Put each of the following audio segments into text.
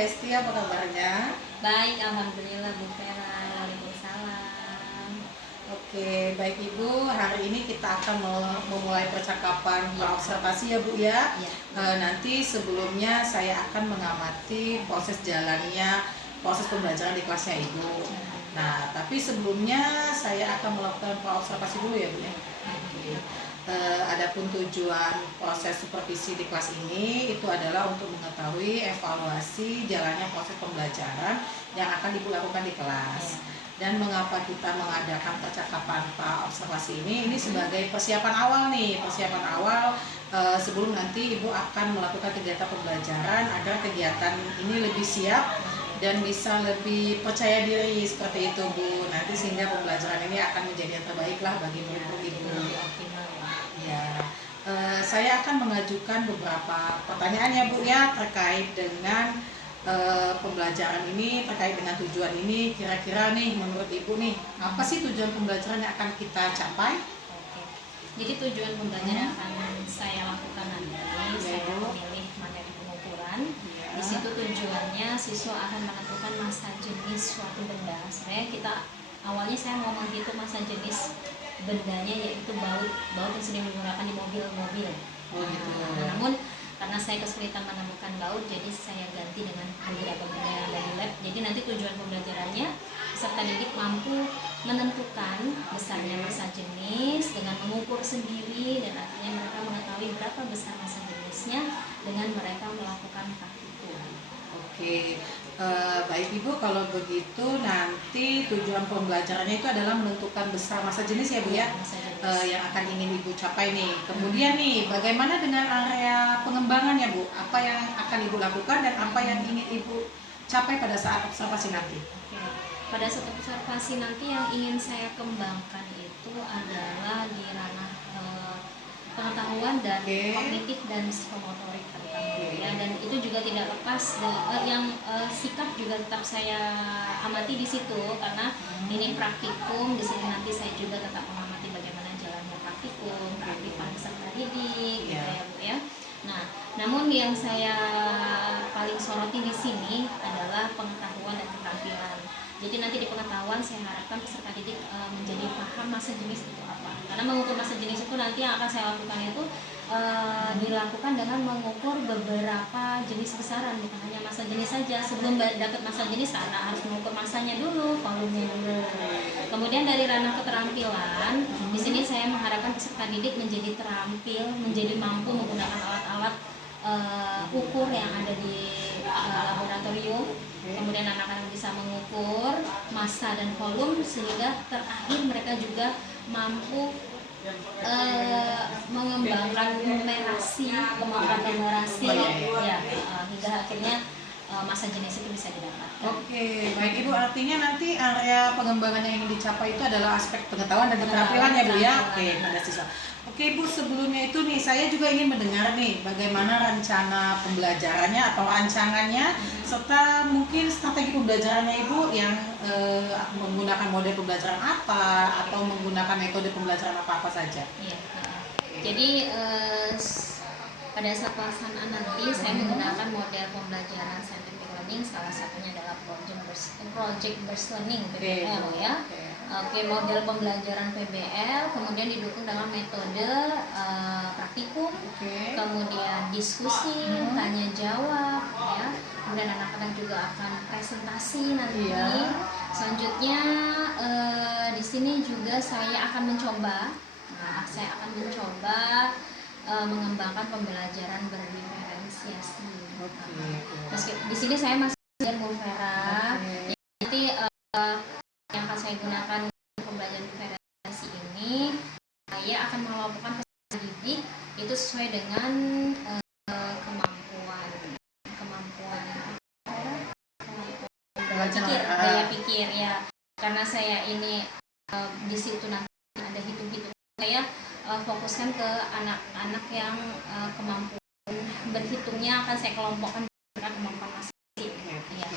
Lesti, apa kabarnya? Baik, alhamdulillah Bu Vera. Waalaikumsalam. Oke, baik Ibu. Hari ini kita akan memulai percakapan observasi ya Bu ya. Iya. Nanti sebelumnya saya akan mengamati proses jalannya proses pembelajaran di kelasnya Ibu. Nah, tapi sebelumnya saya akan melakukan observasi dulu ya Bu ya. Adapun tujuan proses supervisi di kelas ini itu adalah untuk mengetahui evaluasi jalannya proses pembelajaran yang akan Ibu lakukan di kelas. Dan mengapa kita mengadakan percakapan observasi ini sebagai persiapan awal nih, sebelum nanti Ibu akan melakukan kegiatan pembelajaran agar kegiatan ini lebih siap dan bisa lebih percaya diri seperti itu Bu. Nanti sehingga pembelajaran ini akan menjadi yang terbaik lah bagi murid-murid Ibu. Ya, saya akan mengajukan beberapa pertanyaan ya Bu ya terkait dengan pembelajaran ini, terkait dengan tujuan ini. Kira-kira nih menurut Ibu nih, apa sih tujuan pembelajaran yang akan kita capai? Oke. Jadi tujuan pembelajaran yang akan saya lakukan nanti, saya memilih materi pengukuran. Di situ tujuannya siswa akan menentukan masa jenis suatu benda. Sebenarnya kita awalnya saya mau menghitung masa jenis bendanya, yaitu baut yang sering digunakan di mobil-mobil. Namun karena saya kesulitan menemukan baut, jadi saya ganti dengan beberapa benda yang ada di lab. Jadi nanti tujuan pembelajarannya peserta didik mampu menentukan besarnya masa jenis dengan mengukur sendiri, dan akhirnya mereka mengetahui berapa besar masa jenisnya dengan mereka melakukan praktikum. Oke, baik Ibu, kalau begitu nanti tujuan pembelajarannya itu adalah menentukan besar masa jenis ya Bu ya, yang akan ingin Ibu capai nih. Kemudian nih, bagaimana dengan area pengembangannya Bu? Apa yang akan Ibu lakukan dan apa yang ingin Ibu capai pada saat observasi nanti? Oke. Pada saat observasi nanti yang ingin saya kembangkan itu adalah di ranah pengetahuan dan kognitif dan psikomotorik terutama ya, dan itu juga tidak lepas yang sikap juga tetap saya amati di situ karena ini praktikum. Di sini nanti saya juga tetap mengamati bagaimana jalannya praktikum, keaktifan peserta didik gitu ya Bu ya. Nah, namun yang saya paling soroti di sini adalah pengetahuan dan keterampilan. Jadi nanti di pengetahuan saya harapkan peserta didik menjadi paham masa jenis itu apa. Karena mengukur masa jenis itu nanti yang akan saya lakukan itu dilakukan dengan mengukur beberapa jenis besaran, bukan hanya masa jenis saja. Sebelum dapat masa jenis karena harus mengukur masanya dulu, volumenya dulu. Kemudian dari ranah keterampilan, di sini saya mengharapkan peserta didik menjadi terampil, menjadi mampu menggunakan alat-alat ukur yang ada di laboratorium. Kemudian anak-anak bisa mengukur massa dan volume sehingga terakhir mereka juga mampu mengembangkan numerasi, kemampuan numerasi ya, hingga akhirnya masa jenis itu bisa didapatkan. Oke, baik Ibu, artinya nanti area pengembangan yang ingin dicapai itu adalah aspek pengetahuan dan keterampilan ya Bu ya. Oke, pada siswa. Oke Bu, sebelumnya itu nih saya juga ingin mendengar nih bagaimana rencana pembelajarannya atau rancangannya serta mungkin strategi pembelajarannya Ibu yang menggunakan model pembelajaran apa atau menggunakan metode pembelajaran apa saja. Iya. Jadi pada saat pelaksanaan nanti saya menggunakan model pembelajaran scientific learning, salah satunya adalah project based learning PBL ya. Oke, model pembelajaran PBL kemudian didukung dengan metode praktikum, kemudian diskusi, tanya jawab ya. Kemudian anak-anak juga akan presentasi nanti. Selanjutnya di sini juga saya akan mencoba mengembangkan pembelajaran berdiferensiasi. Meski di sini saya masih Bu Vera. Nanti yang akan saya gunakan pembelajaran diferensiasi ini, saya akan melakukan peserta didik itu sesuai dengan kemampuan daya pikir ya. Karena saya ini di situ nanti ada hitung-hitung, saya fokuskan ke anak-anak yang kemampuan berhitungnya akan saya kelompokkan berdasarkan kemampuan masing-masing. Ya.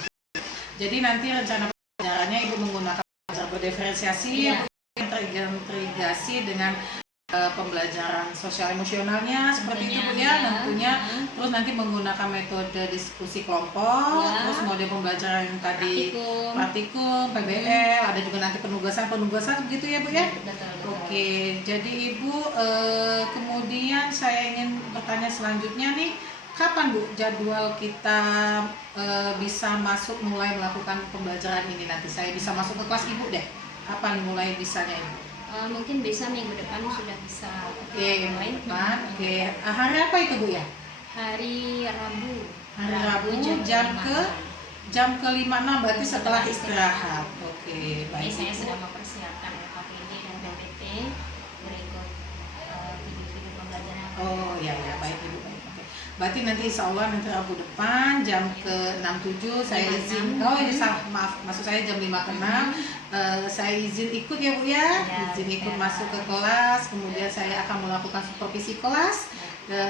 Jadi nanti rencana pembelajarannya Ibu menggunakan belajar berdiferensiasi yang terintegrasi dengan pembelajaran sosial emosionalnya seperti itu Bu ya, tentunya. Terus nanti menggunakan metode diskusi kelompok, terus model pembelajaran yang tadi praktikum, PBL, ada juga nanti penugasan begitu ya Bu ya. Betul. Oke, jadi Ibu kemudian saya ingin bertanya selanjutnya nih, kapan Bu jadwal kita bisa mulai melakukan pembelajaran ini? Nanti saya bisa masuk ke kelas Ibu deh. Kapan mulai bisanya Ibu? Mungkin bisa minggu depan sudah bisa. Oke, minggu depan. Oke, hari apa itu Bu ya? Hari Rabu. Hari Rabu jam ke 5.06, berarti setelah istirahat. Oke, baik. Saya sedang mempersiapkan LKPD dan PPT berikut video-video pembelajaran. Oh ya baik Ibu, baik. Oke. Berarti nanti insya Allah nanti Rabu depan jam ke 6.07 saya izin. Oh ini salah, maaf, maksud saya jam 5 ke 6. Saya izin ikut ya Bu ya, izin ikut masuk ke kelas, kemudian saya akan melakukan supervisi kelas,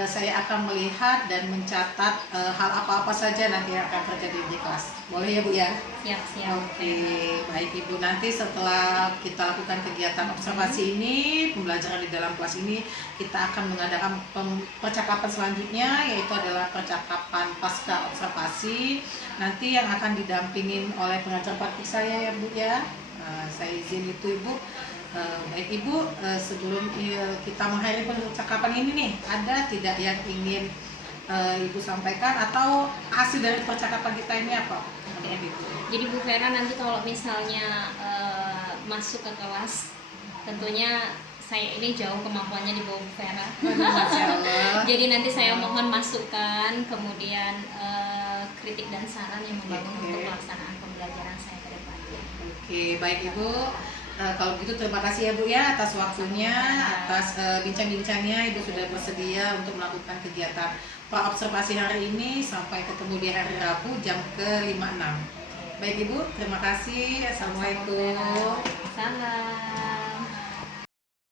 saya akan melihat dan mencatat hal apa-apa saja nanti yang akan terjadi di kelas. Boleh ya Bu ya? Siap. Oke, baik Ibu. Nanti setelah kita lakukan kegiatan observasi ini, pembelajaran di dalam kelas ini, kita akan mengadakan percakapan selanjutnya, yaitu adalah percakapan pasca observasi. Nanti yang akan didampingin oleh pengajar praktik saya ya Bu ya. Saya izin itu Ibu. Baik Ibu, sebelum kita mengakhiri percakapan ini nih, ada tidak yang ingin Ibu sampaikan atau hasil dari percakapan kita ini apa? Jadi Bu Vera nanti kalau misalnya masuk ke kelas, tentunya saya ini jauh kemampuannya di bawah Bu Vera. Jadi nanti saya mohon masukan, kemudian kritik dan saran yang membangun untuk pelaksanaan pembelajaran saya ke depannya. Oke, baik Ibu. Kalau gitu terima kasih ya Bu ya atas waktunya, atas bincang-bincangnya. Ibu sudah bersedia untuk melakukan kegiatan praobservasi hari ini. Sampai ketemu di hari Rabu jam ke 5.06. Baik Ibu, terima kasih. Assalamualaikum. Salam.